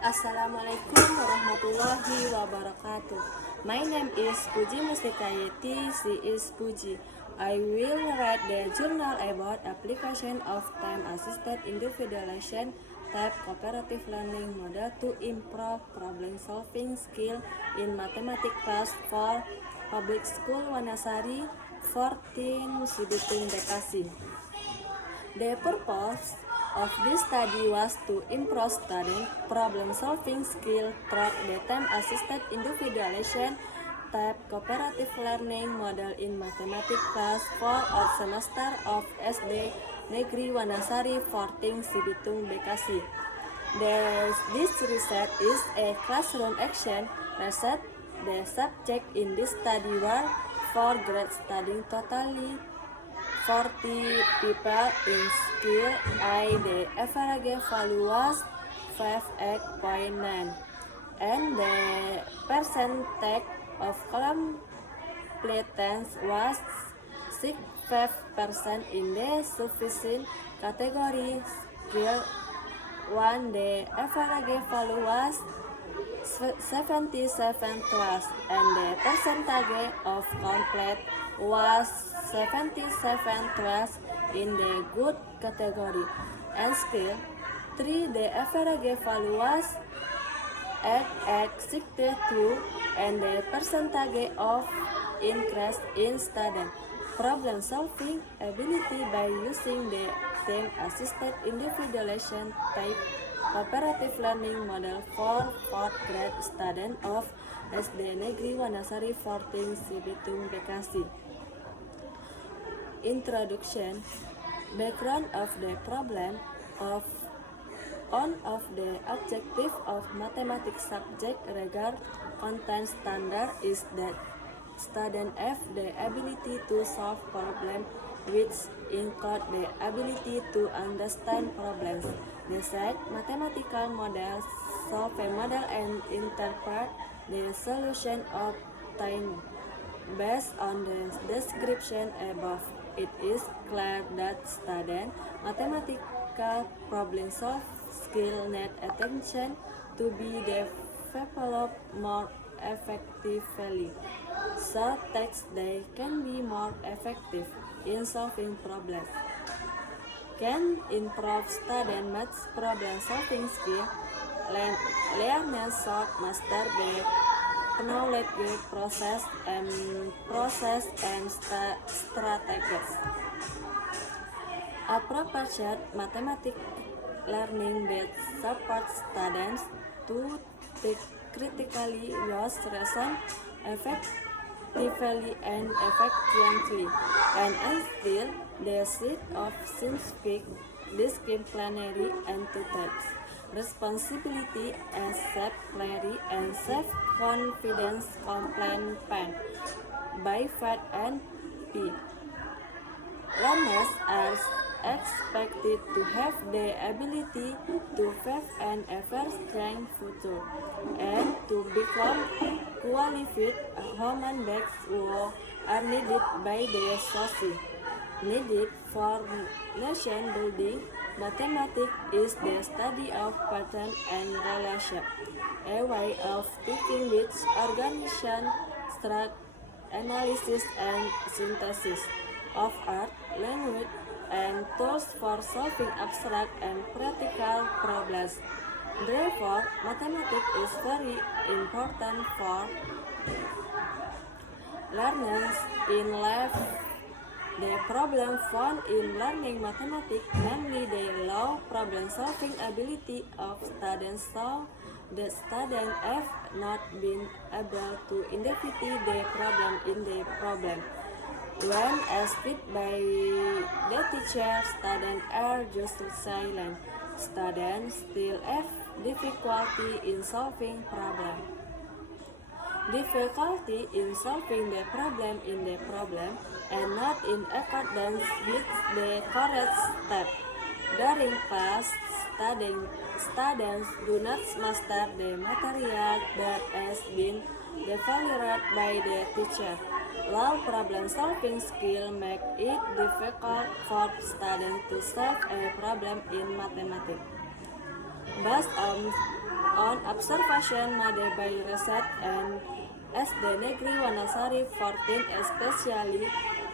Assalamualaikum warahmatullahi wabarakatuh. My name is Puji Mustikayeti. She is Puji. I will read the journal about application of time-assisted individualization type cooperative learning model to improve problem-solving skill in mathematics class for Public School Wanasari 14 Sibitung Bekasi. The purpose of this study was to improve student problem-solving skill through the time-assisted individualization type cooperative learning model in mathematics class 4 semester of SD Negeri Wanasari 14 Sibitung Bekasi. This research is a classroom action research. The subject in this study were 4 grades studying totally 40 people in skill I. The average value was 5.9 and the percentage of competence was 65% in the sufficient category skill 1. The average value was 77 plus and the percentage of complete was 77 plus in the good category. And skill 3, the average value was 8.62 and the percentage of increase in student problem solving ability by using the time-assisted individualization type cooperative learning model for 4th grade student of SD Negeri Wanasari 14 Sibitung Bekasi. Introduction. Background of the problem of the objective of mathematics subject regard content standard is that students have the ability to solve problems which include the ability to understand problems. The set mathematical models solve a model and interpret the solution obtained. Based on the description above, it is clear that student mathematical problem solve skill need attention to be developed more effectively, so that they can be more effective in solving problems. Can improve student math problem solving skill. Learners should master the knowledge process and strategies. Appropriate mathematics learning that supports students to critically use reason effectively and efficiently, and instill the seed of scientific disciplinary and tutors responsibility and self-clarity and self-confidence complaint by Fat and P. Learners are expected to have the ability to have an ever-strong future and to become qualified human beings who are needed by the society. Needed for nation building. Mathematics is the study of pattern and relationship, a way of thinking which organization, structure, analysis and synthesis of art, language, and tools for solving abstract and practical problems. Therefore, mathematics is very important for learners in life. The problem found in learning mathematics, namely the low problem-solving ability of students, so the students have not been able to identify the problem in the problem. When asked by the teacher, students are just silent. Students still have difficulty in solving problems. Difficulty in solving the problem in the problem and not in accordance with the correct step. During class, students do not master the material that has been developed by the teacher. Low problem-solving skill make it difficult for students to solve a problem in mathematics. Based on on observation made by research and SD Negeri Wanasari 14, especially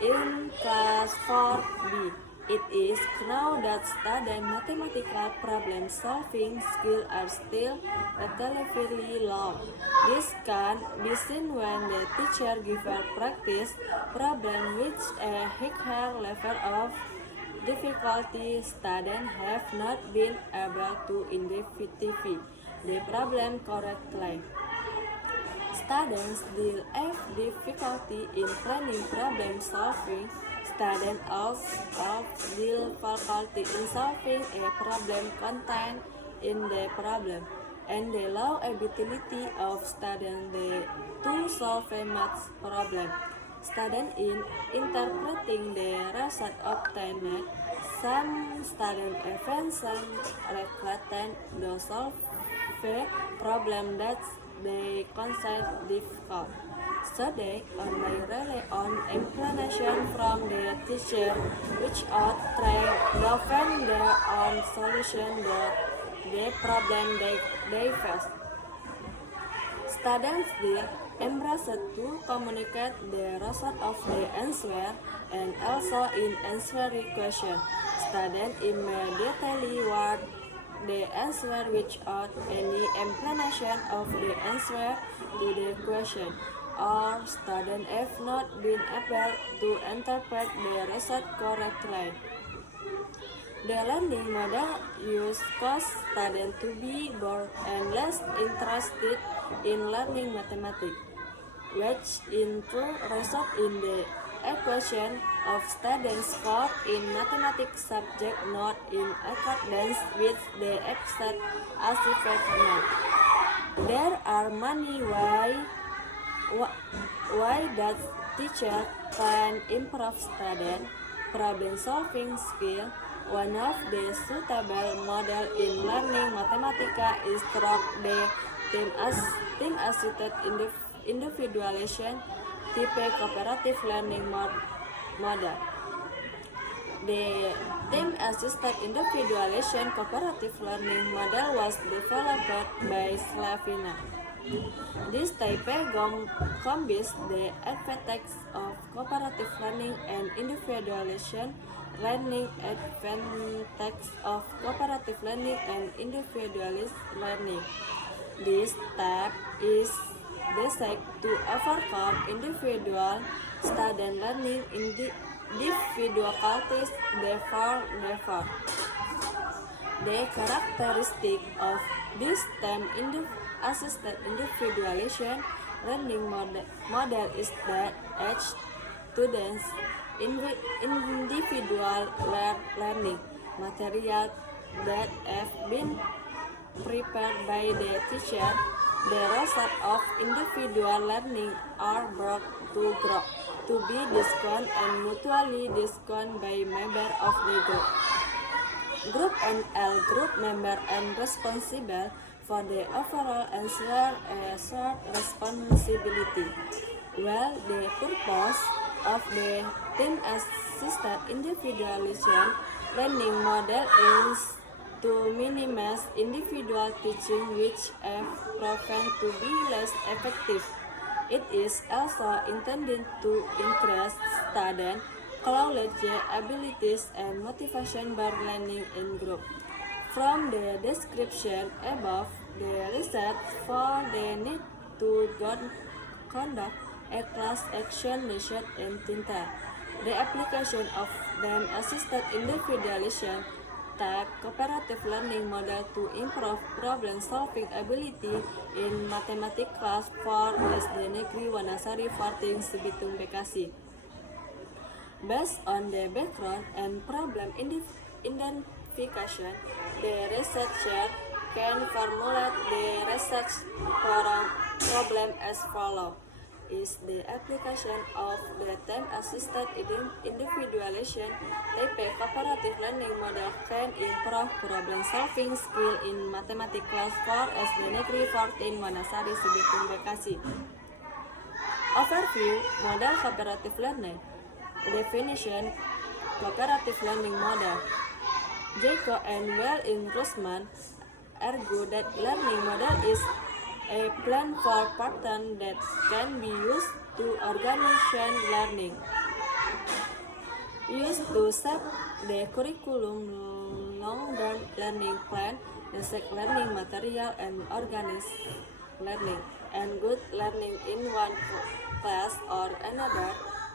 in class 4B. It is known that student mathematical problem solving skills are still relatively low. This can be seen when the teacher gives a practice problem with a higher level of difficulty. Students have not been able to identify the problem correctly. Students still have difficulty in planning problem solving. Students also difficulty in solving a problem contained in the problem, and the low ability of students to solve a math problem. Students in interpreting the result obtained. Some students eventually reluctant to solve a problem that they consider difficult. So they only rely on explanation from the teacher, which are trying to find their own solution to the problem they face. Students will embrace to communicate the result of the answer and also in answering question. Students immediately word the answer without any explanation of the answer to the question, or students have not been able to interpret the result correctly. The learning model causes students to be bored and less interested in learning mathematics, which in turn results in the equation of students score in mathematics subject not in accordance with the exact achievement. There are many why that teacher can improve student problem solving skill. One of the suitable model in learning mathematics is through the team-assisted individualization type cooperative learning model. The team-assisted individualization cooperative learning model was developed by Slavina. This type combines the advantages of cooperative learning and individualization learning, advantages of cooperative learning and individualist learning. This step is designed to overcome individual student learning difficulties. Therefore, the characteristic of this assisted individualization learning model is that each student's individual learning material that have been prepared by the teacher. The results of individual learning are brought to be discussed and mutually discussed by members of the group. Group NL group member and responsible for the overall and share a shared responsibility. Well, the purpose of the team-assisted individualization learning model is to minimize individual teaching, which have proven to be less effective. It is also intended to increase student knowledge, abilities, and motivation by learning in group. From the description above, the research for the need to conduct a class action lesson in Tinta. The application of the assisted individualization type cooperative learning model to improve problem solving ability in mathematics class 4 SD Negeri Wanasari 14 Cibitung, Bekasi. Based on the background and problem identification, the researcher can formulate the research problem as follows. Is the application of the team-assisted individualization type cooperative learning model can improve problem-solving skill in mathematics class 4 SD Negeri 14 Wanasari Cibitung, Bekasi. Overview model cooperative learning. Definition cooperative learning model. Jacob and Well in Grossman argue that learning model is a plan for pattern that can be used to organization learning, used to shape the curriculum, long-term learning plan, basic learning material, and organize learning, and good learning in one class or another.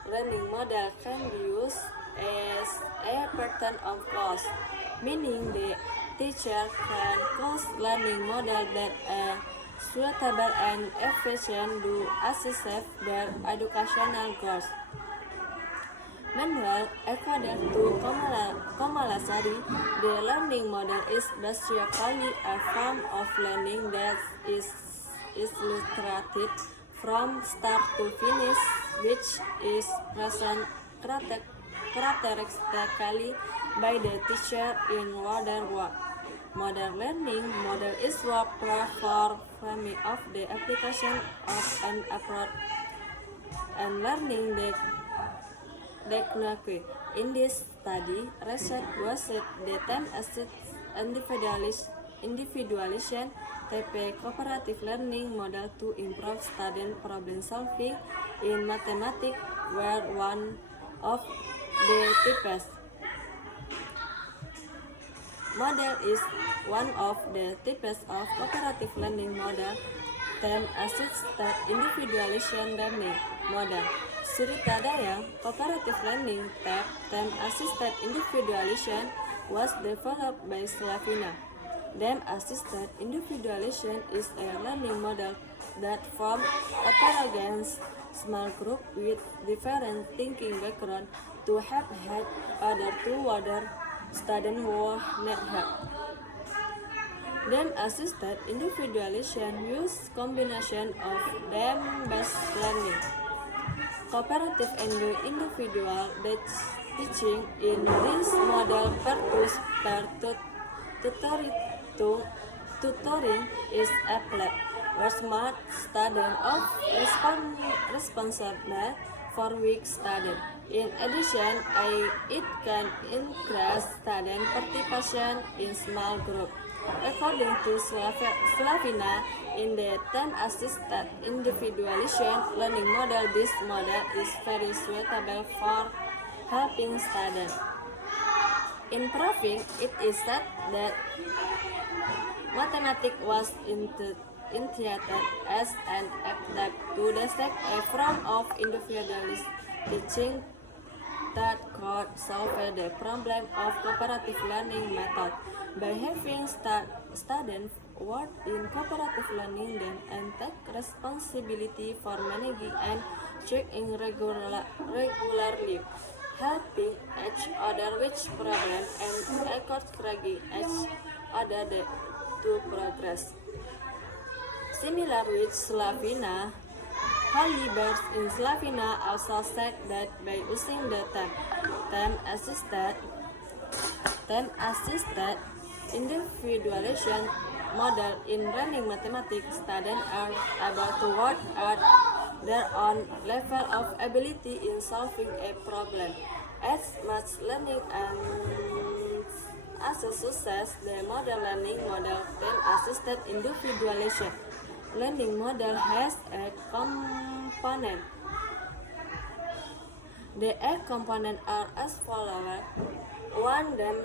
Learning model can be used as a pattern of course, meaning the teacher can choose learning model that are suitable and efficient to achieve their educational goals. Meanwhile, according to Komalasari, the learning model is basically a form of learning that is illustrated from start to finish, which is present characteristically by the teacher in order work. Model learning model is work for framing of the application of an approach and learning technique. In this study, research was the 10 individualization TP cooperative learning model to improve student problem solving in mathematics were one of the types. Model is one of the types of cooperative learning model. Time assisted individualization learning model. Surita Dayang cooperative learning type time assisted individualization was developed by Slavina. Time assisted individualization is a learning model that forms heterogeneous small group with different thinking background to help other students who need help. Time-assisted individualization uses combination of time-based learning, cooperative and individual teaching. In this model, purpose per tutoring is applied, where smart students are responsible for weak students. In addition, it can increase student participation in small groups. According to Slavina, in the time-assisted individualization learning model, this model is very suitable for helping students. In proving, it is said that mathematics was intended as an attempt to detect a form of individualist teaching that could solve the problem of cooperative learning method by having students work in cooperative learning and take responsibility for managing and checking regularly, helping each other with problem and encouraging each other to progress. Similar with Slavina, Hollyberg in Slavina also said that by using the time-assisted individualization model in learning mathematics, students are able to work at their own level of ability in solving a problem. As much learning and as a success, the model learning model time-assisted individualization learning model has a component. The 8 components are as follows. One them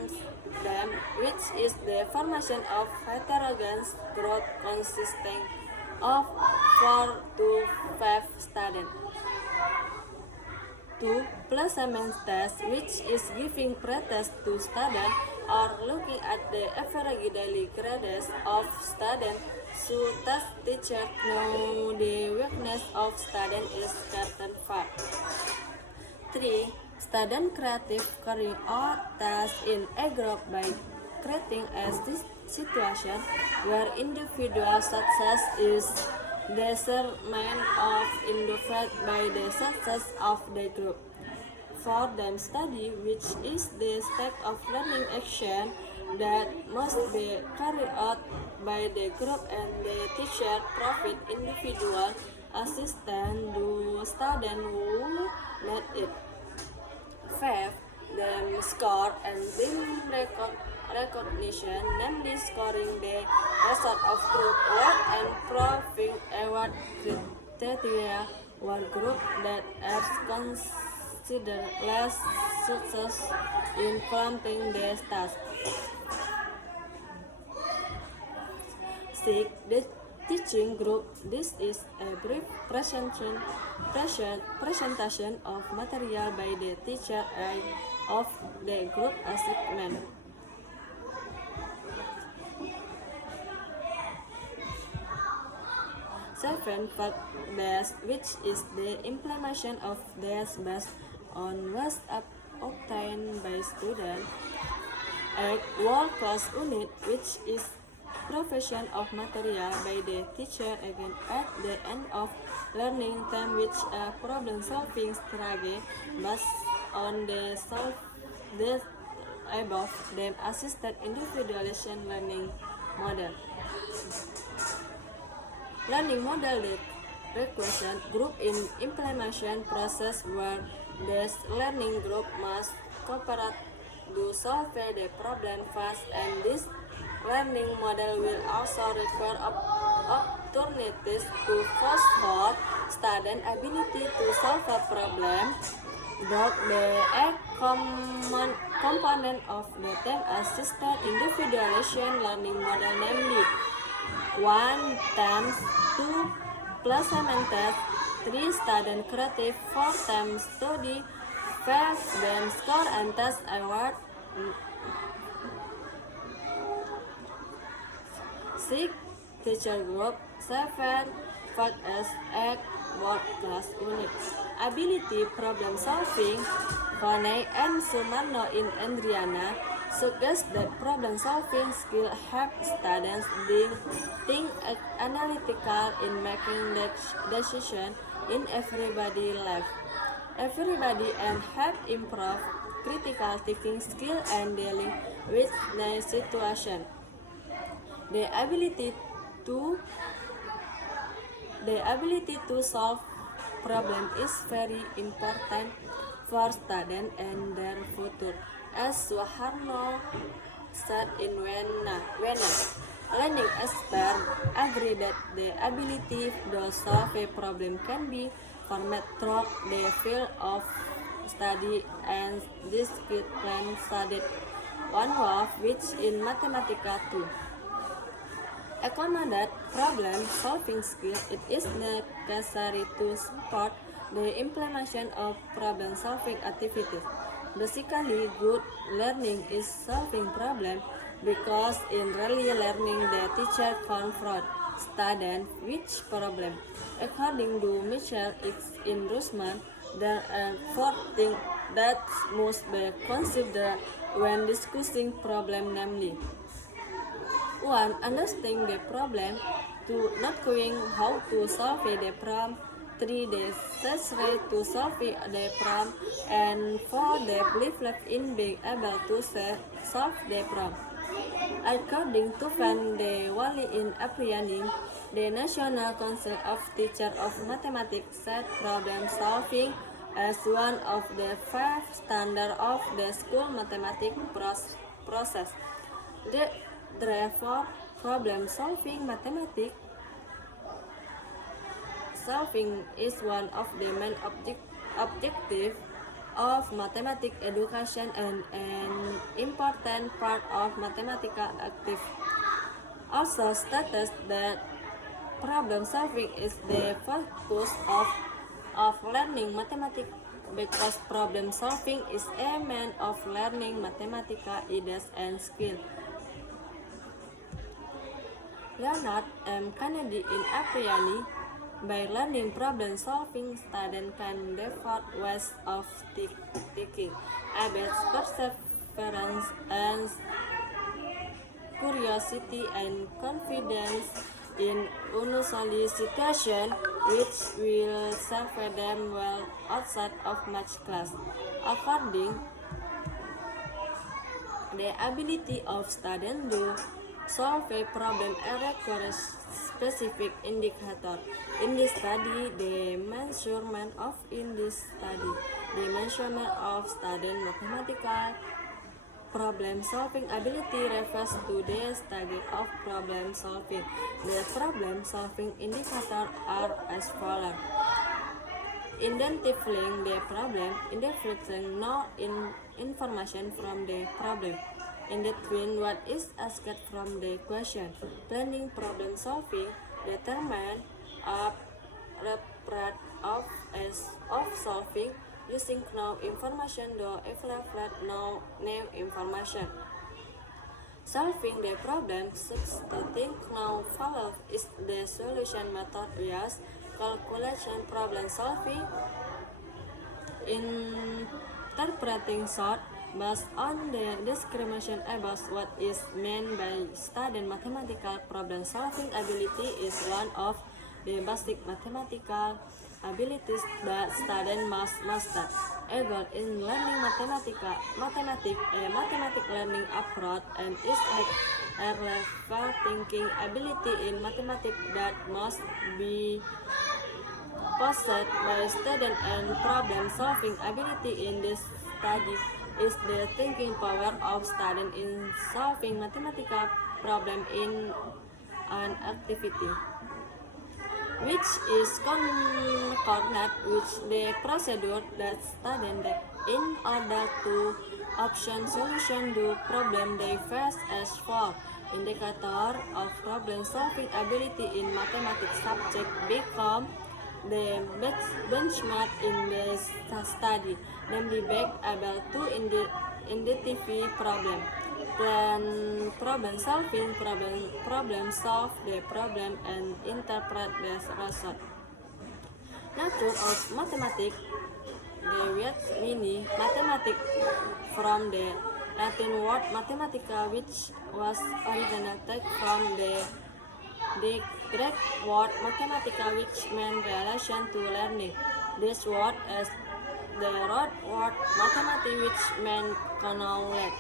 which is the formation of heterogeneous group consisting of 4 to 5 students. 2. Placement test, which is giving pretest to students or looking at the average daily grades of students. So test teacher know the weakness of student is certain fact. 3. Student creative carrying out tasks in a group by creating a situation where individual success is determined of individual by the success of the group. 4. Them study, which is the step of learning action that must be carried out by the group and the teacher provide individual assistance to students who need it. 5. them score and win recognition, namely scoring the result of group work and proving award criteria. One group that is considered less success in completing the task. 6. The teaching group. This is a brief presentation of material by the teacher and of the group assignment. 7. Fact-based, which is the implementation of this based on what's obtained by students. 8. Work-class unit, which is provision of material by the teacher again at the end of learning time, which a problem-solving strategy based on the above them assisted individualization learning model. Learning model that requires group in implementation process where the learning group must cooperate to solve the problem fast, and this learning model will also require opportunities to foster student ability to solve a problem. The common component of the time-assisted individualization learning model, namely 1 times 2 placement test, 3 student creative, 4 times study, 5 them score and test award, 6 teacher group, 7 fact as 8 work class unit. Ability problem solving. Konei and Sumarno in Andriana suggest that problem solving skill help students think analytical in making decision in everybody life. Everybody and help improve critical thinking skill and dealing with the situation. The ability to solve problem is very important for students and their future. As Suharno said in Vienna, learning experts agree that the ability to solve a problem can be formed through the field of study and discipline studied, one of which in Mathematica 2. Accommodate problem-solving skill, it is necessary to support the implementation of problem-solving activities. Basically, good learning is solving problems because in really learning the teacher confront students with problem. According to Michel X. in Rusman, there are 4 things that must be considered when discussing problem, namely 1. Understanding the problem. 2. Not knowing how to solve the problem. 3. The necessary to solve the problem. And 4. The belief in being able to solve the problem. According to Van de Walle in Apriani, the National Council of Teachers of Mathematics set problem solving as one of the 5 standards of the school mathematics process. Therefore, problem solving is one of the main objectives of mathematics education and an important part of mathematical activity. Also stated that problem solving is the focus of learning mathematics because problem solving is a means of learning mathematical ideas and skills. Leonard M. Kennedy in Apriani, by learning problem solving, students can develop ways of thinking, ability, perseverance, and curiosity and confidence in unusual situations, which will serve them well outside of math class. According the ability of students to solve a problem requires specific indicator. In this study, the measurement of student mathematical problem solving ability refers to the study of problem solving. The problem solving indicators are as follows: identifying the problem, identifying no information from the problem, identifying what is asked from the question, planning problem solving, determine a repertoire of solving, using no information to evaluate no new information. Solving the problem, substituting no value is the solution method used. Calculation problem solving, interpreting thought based on the discrimination about what is meant by student mathematical problem solving ability is one of the basic mathematical abilities that student must master. A goal in learning mathematics, a mathematical learning approach, and is a relevant thinking ability in mathematics that must be possessed by student, and problem solving ability in this study is the thinking power of student in solving mathematical problem in an activity which is concerned with the procedure that student take in order to obtain solution to problem they face as for indicator of problem solving ability in mathematics subject become the benchmark in the study, namely being able to identify problem solving, problem solve the problem, and interpret the result. Nature of mathematics. The word meaning mathematics from the Latin word mathematica, which was originally taken from the Greek word mathematica, which meant relation to learning. This word is the root word mathematics, which meant knowledge.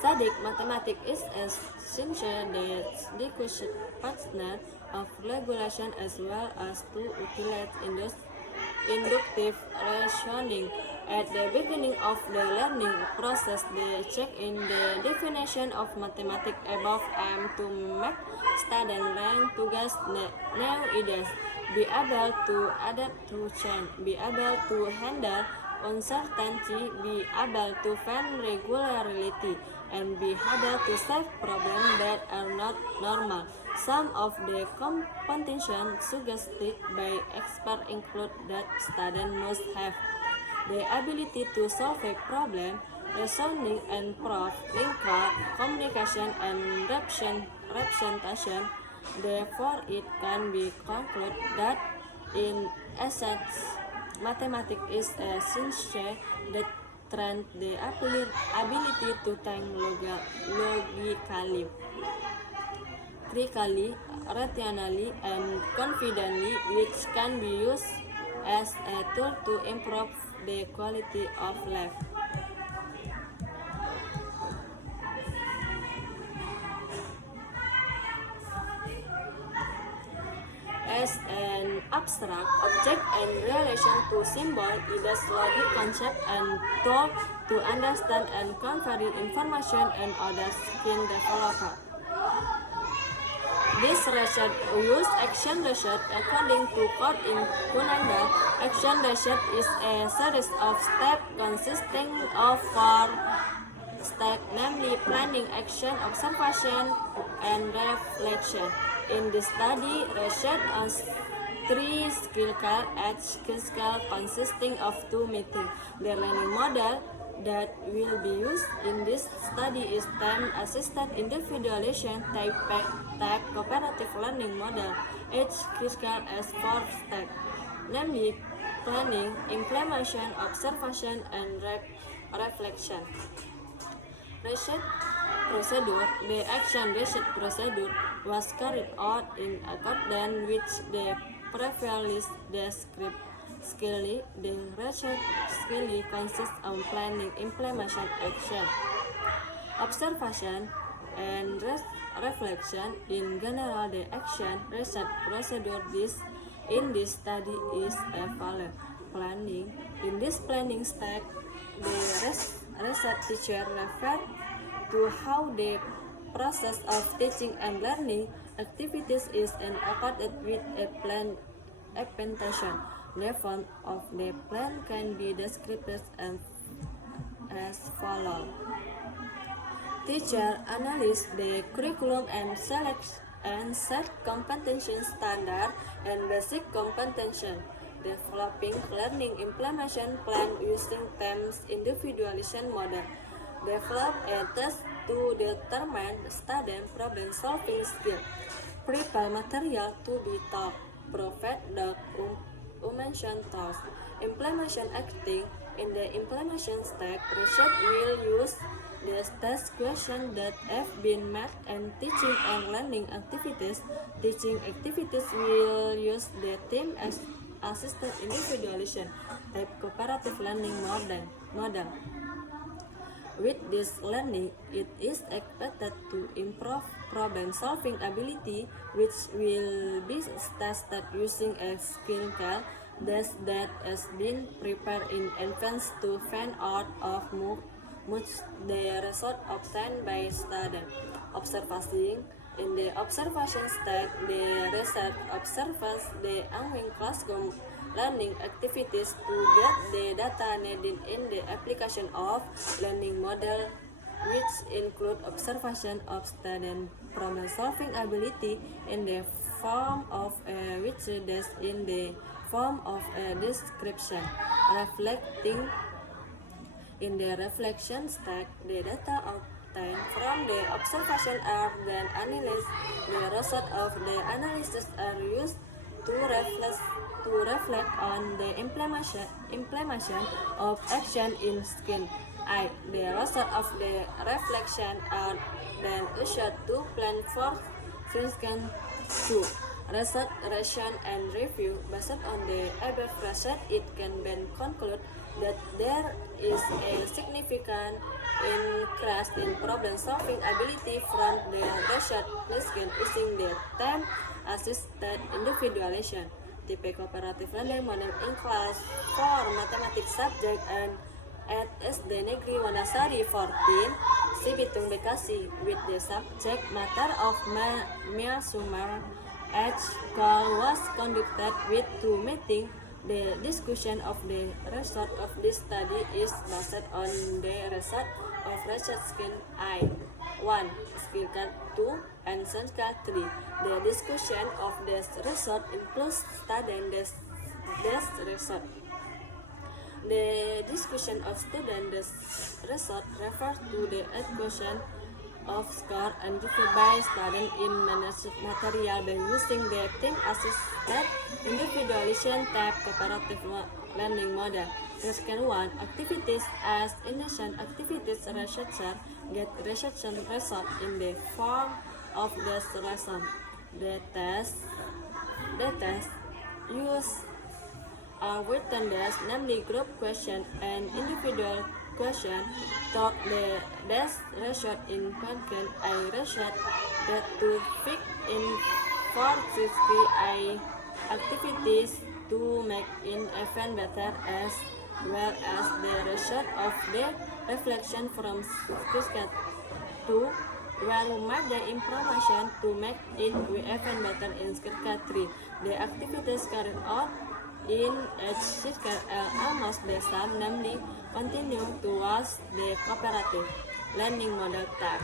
Studying mathematics is essential the partner of regulation as well as to utilize inductive reasoning. At the beginning of the learning process, they check in the definition of mathematics above aim to make students learn to get new ideas, be able to adapt to change, be able to handle uncertainty, be able to find regularity, and be able to solve problems that are not normal. Some of the competencies suggested by experts include that students must have the ability to solve a problem, reasoning and proof, linked communication and representation. Therefore, it can be concluded that in essence, mathematics is essential that train the ability to think logically, critically, rationally, and confidently, which can be used as a tool to improve the quality of life. As an abstract object in relation to symbol, it is logic concept and tool to understand and convey information and other skill developer. This research uses action research. According to Code in Kunanda, action research is a series of steps consisting of 4 steps, namely planning, action, observation, and reflection. In this study, research on 3 skill cards, each skill consisting of 2 meetings. The learning model that will be used in this study is time-assisted individualization type cooperative learning model. Each skill has 4 steps, namely planning, implementation, observation, and reflection. Research procedure. The action research procedure was carried out in accordance with the previously described skill. The research skill consists of planning, implementation, action. Observation. and reflection. In general, the action research procedure in this study is evaluation planning. In this planning step, the research teacher referred to how the process of teaching and learning activities is accorded with a plan implementation. The form of the plan can be described as follows. Teacher analyze the curriculum and set competency standard and basic competency. Developing learning implementation plan using TEMS individualization model. Develop a test to determine student problem solving skill. Prepare material to be taught. Provide documentation task. Implementation acting. In the implementation step, research will use the test questions that have been met and teaching and learning activities. Teaching activities will use the team as assisted individualization type cooperative learning model. With this learning, it is expected to improve problem-solving ability, which will be tested using a skill test that has been prepared in advance to find out of much the result obtained by student. Observing. In the observation step, the research observes the ongoing classroom learning activities to get the data needed in the application of learning model, which include observation of student problem-solving ability in the form of a description. Reflecting. In the reflection step, the data obtained from the observation are then analyzed. The result of the analysis are used to reflect on the implementation of action in skill. The result of the reflection are then used to plan for skill 2. Research, ration, and review. Based on the above research, it can then conclude that there is a significant increase in problem-solving ability from the research skill using the time-assisted individualization. Type cooperative learning model in class 4 mathematics subject and at SD Negeri Wanasari 14, Sibitung Bekasi, with the subject matter of Measure H call was conducted with 2 meetings. The discussion of the result of this study is based on the result of research skill I1, skill 2, and skill 3. The discussion of this result includes student this result. The discussion of student this result refers to the equation of score and given by student in managed material by using the team-assisted individualization type cooperative learning model. Second 1. Activities as initial activities. Researcher get research result in the form of the lesson. The test use a written test, namely group question and individual question. Talk the desk result in pumpkin. I research that to fit in 460 activities to make in event better, as well as the result of the reflection from Skill 2 will make the information to make it even better in Skill 3. The activities carried out in each Skill almost the same, namely continue towards the cooperative learning model type.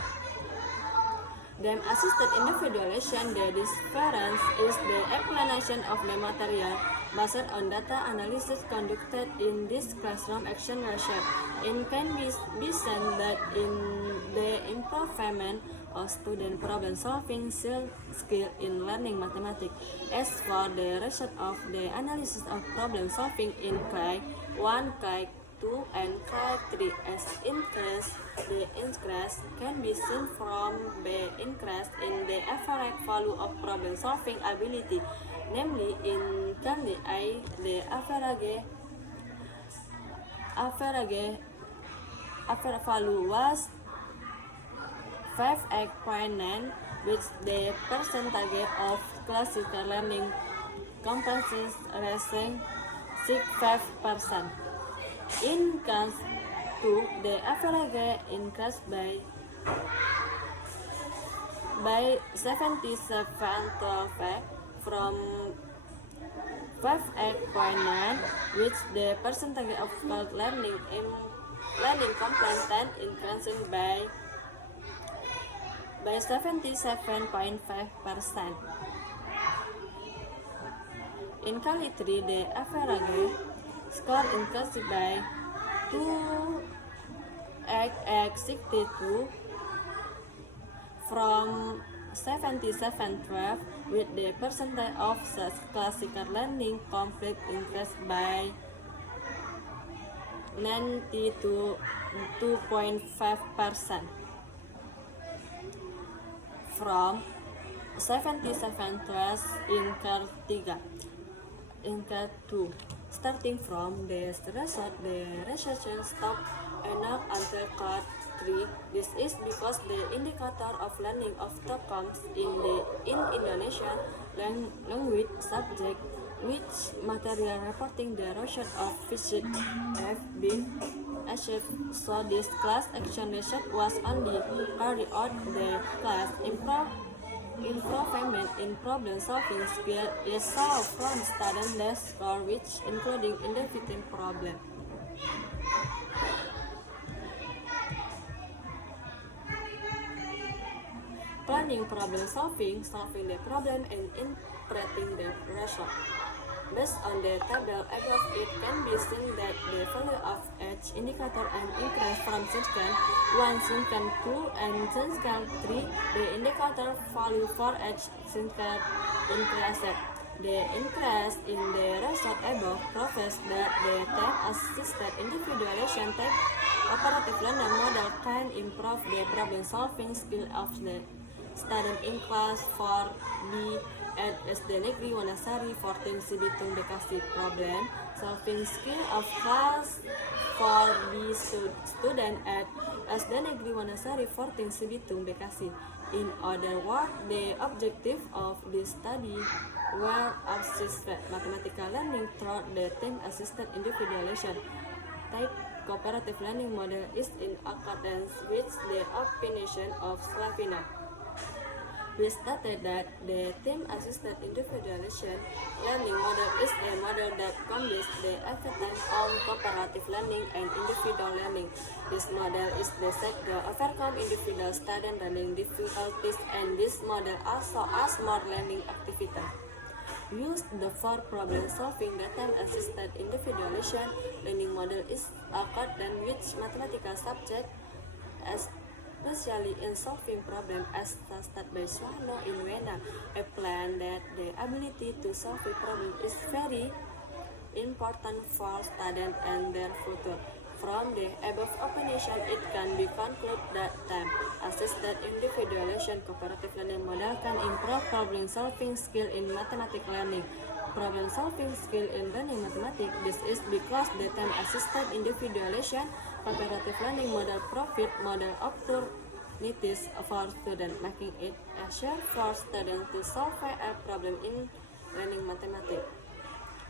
Then assisted individualization, the difference is the explanation of the material based on data analysis conducted in this classroom action research. It can be seen that in the improvement of student problem-solving skill in learning mathematics. As for the result of the analysis of problem-solving in Class 1, Class 2, and Class 3 as increase, the increase can be seen from the increase in the average value of problem-solving ability, namely in Class A, the average value was 5.9, which the percentage of classical learning comprises raising 65%. In case 2, the average increased by 77% from 5.9, which the percentage of learning content increasing by 77.5%. In Kali 3, the average score increased by 2.62 from 77.12, with the percentage of such classical learning complete increased by 92.5% from 77.12 in Car 3. In Car 2, starting from this result, the researchers stopped enough until Car 3. This is because the indicator of learning of outcomes in Indonesian language subject, which material reporting the result of visit have been achieved. So this class action research was only carried out the class improvement in problem solving skill is solved from student less score, which including individual problem. Planning problem solving the problem and interpreting the result. Based on the table above, it can be seen that the value of each indicator and increase from second 1, second 2, and second 3. The indicator value for each second increased. The increase in the result above proves that the time-assisted individualization type operative learning model can improve the problem-solving skill of the student in class 4B at SD Negeri Wanasari 14 Sibitung Bekasi. Problem solving skill of class 4B student at SD Negeri Wanasari 14 Sibitung Bekasi. In other words, the objective of this study were assisted mathematical learning through the time-assisted individualization type cooperative learning model is in accordance with the opinion of Slavina. We stated that the team-assisted individualization learning model is a model that combines the effects on cooperative learning and individual learning. This model is designed to overcome individual student learning difficulties, and this model also has more learning activities. Use the for problem solving the time-assisted individualization learning model is accordant with mathematical subject, especially in solving problems as tested by Suharno in Wena, a plan that the ability to solve a problem is very important for students and their future. From the above explanation, it can be concluded that time-assisted individualization cooperative learning model can improve problem-solving skill in mathematics learning. Problem-solving skill in learning mathematics. This is because the time-assisted individualization cooperative learning model provides model opportunities for students, making it easier for students to solve a problem in learning mathematics.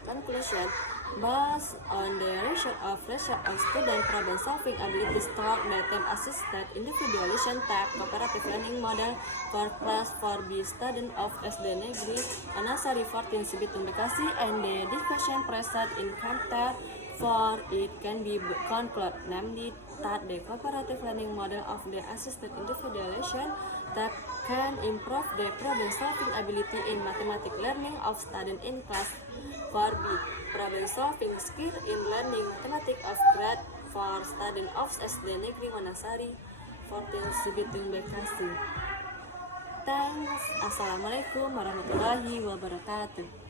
Conclusion: based on the result of student problem-solving abilities toward the time-assisted individualization type cooperative learning model for class 4B student of SD Negeri Wanasari 14 Sibitung Bekasi, and the discussion present in chapter 4, it can be concluded, namely that the cooperative learning model of the assisted individualization that can improve the problem-solving ability in mathematics learning of students in class 4B. Problem-solving skill in learning mathematics of grade 4 students of SD Negeri Wanasari 14 Sibitung Bekasi. Thanks. Assalamualaikum warahmatullahi wabarakatuh.